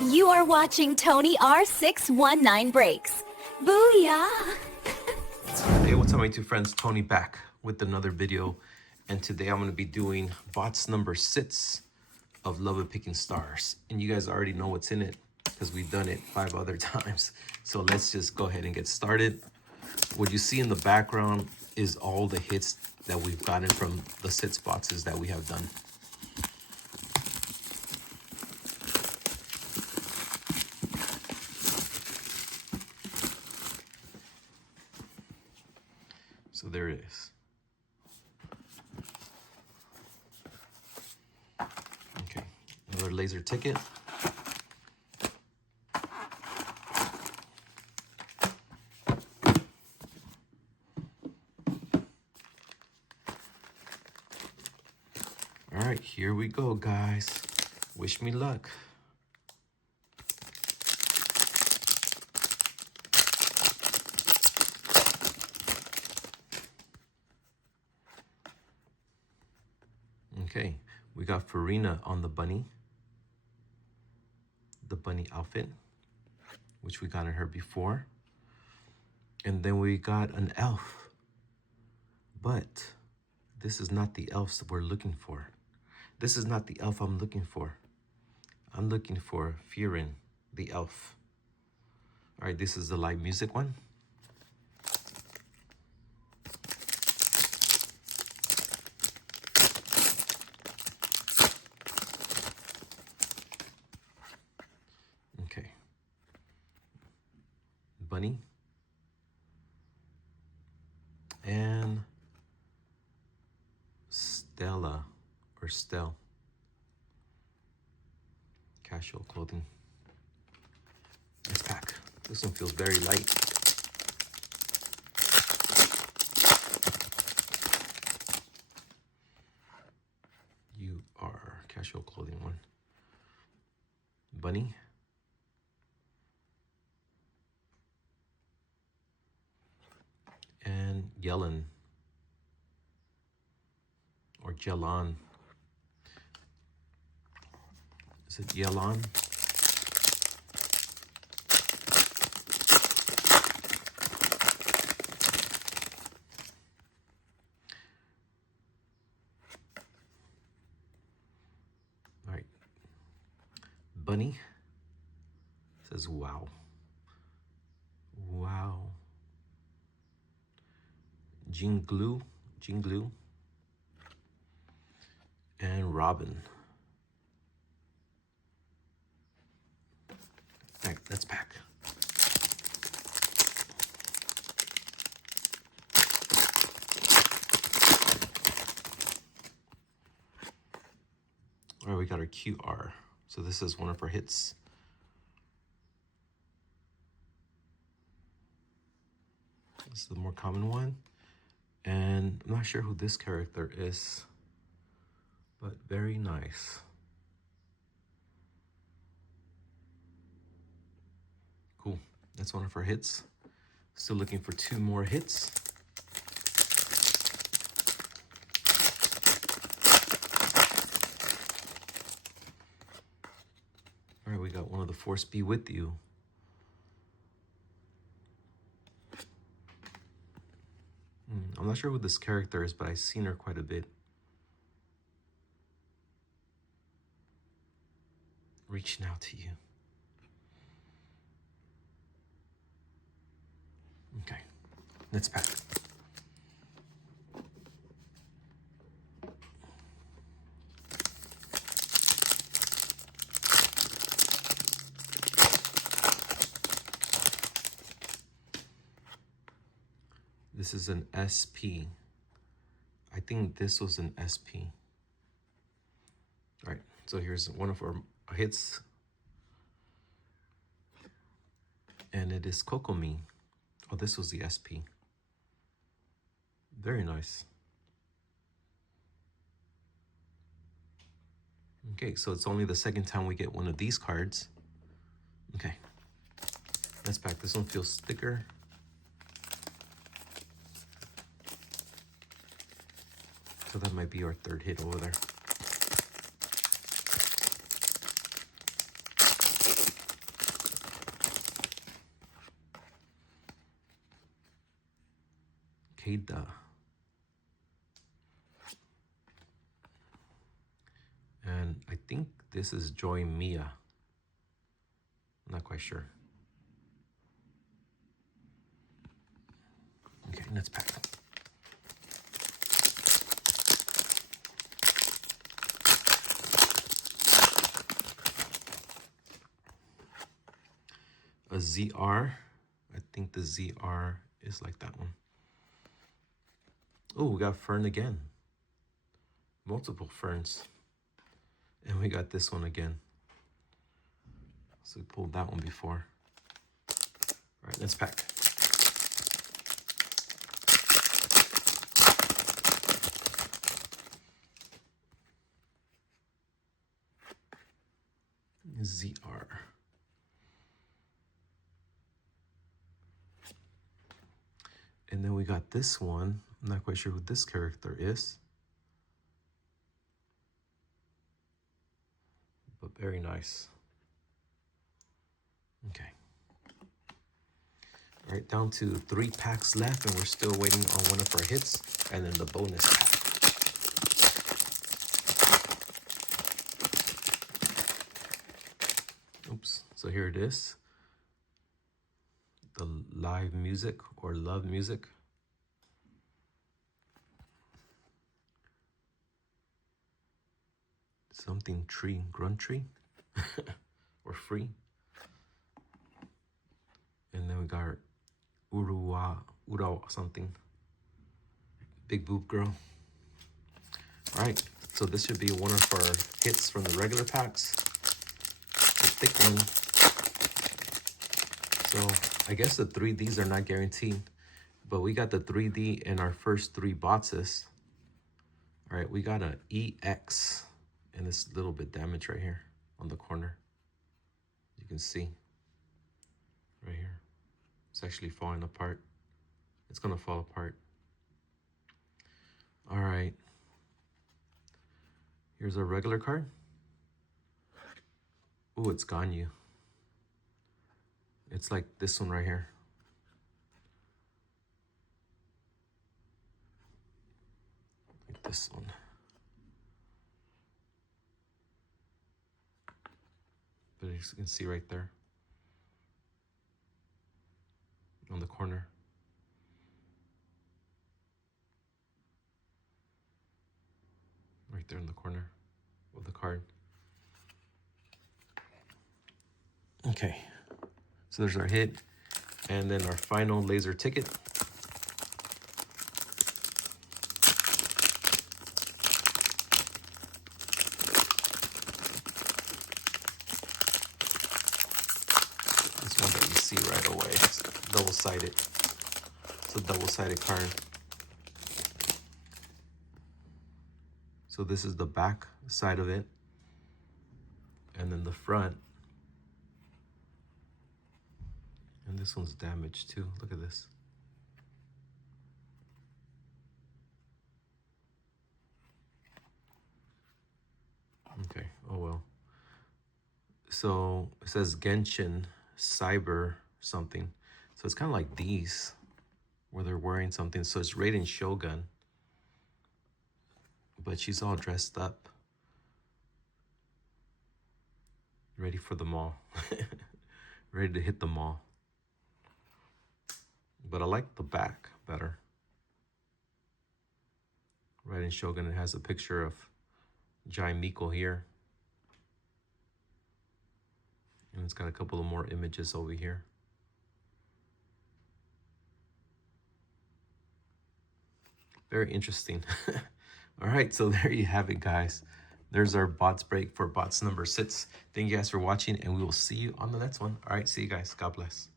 You are watching Tony R619 Breaks. Booyah! Hey, what's up my two friends? Tony back with another video. And today I'm going to be doing bots number 6 of Love and Picking Stars. And you guys already know what's in it because we've done it 5 other times. So let's just go ahead and get started. What you see in the background is all the hits that we've gotten from the 6 boxes that we have done. So there it is. Okay, another laser ticket. All right, here we go, guys. Wish me luck. Okay, we got Frieren on the bunny outfit, which we got in her before. And then we got an elf, but this is not the elves that we're looking for. This is not the elf I'm looking for. I'm looking for Frieren, the elf. All right, this is the live music one. Okay. Bunny. And Stella or Stell. Casual clothing. Nice pack. This one feels very light. You are casual clothing one. Bunny. And Yellen. Or Jelan. Is it Yelan? All right. Bunny says, wow. Wow. Jinglu. And Robin. All right, let's pack. All right, we got our QR. So this is one of our hits. This is the more common one. And I'm not sure who this character is, but very nice. Cool, that's one of our hits. Still looking for 2 more hits. All right, we got one of the Force Be With You. I'm not sure who this character is, but I've seen her quite a bit. Reaching out to you. Okay, let's pack. This is an SP. I think this was an SP. All right, so here's one of our hits. And it is Kokomi. Oh, this was the SP. Very nice. Okay, so it's only the second time we get one of these cards. Okay, let's pack. This one feels thicker. So that might be our 3rd hit over there. Keida. And I think this is Joy Mia. I'm not quite sure. Okay, let's pack. A ZR. I think the ZR is like that one. Oh, we got Fern again. Multiple Ferns. And we got this one again. So we pulled that one before. All right, let's pack. ZR. And then we got this one. I'm not quite sure who this character is. But very nice. Okay. All right, down to 3 packs left, and we're still waiting on one of our hits, and then the bonus pack. Oops, so here it is. The live music or love music. Something tree, grunt tree, or free. And then we got Ura something. Big boob girl. All right, so this should be one of our hits from the regular packs. The thick one. So I guess the 3Ds are not guaranteed, but we got the 3D in our first 3 boxes. All right, we got an EX, and it's a little bit damaged right here on the corner. You can see right here. It's actually falling apart. It's gonna fall apart. All right. Here's our regular card. Oh, it's Ganyu. It's like this one right here. Like this one. But as you can see right there on the corner. Right there in the corner of the card. Okay, so there's our hit, and then our final laser ticket. This one that you see right away. It's double-sided. It's a double-sided card. So this is the back side of it, and then the front. And this one's damaged too. Look at this. Okay, oh well. So it says Genshin Cyber something. So it's kind of like these, where they're wearing something. So it's Raiden Shogun. But she's all dressed up. Ready for the mall. Ready to hit the mall. But I like the back better. Raiden Shogun, it has a picture of giant Miko here. And it's got a couple of more images over here. Very interesting. All right, so there you have it, guys. There's our bots break for bots number 6. Thank you guys for watching, and we will see you on the next one. All right, see you guys. God bless.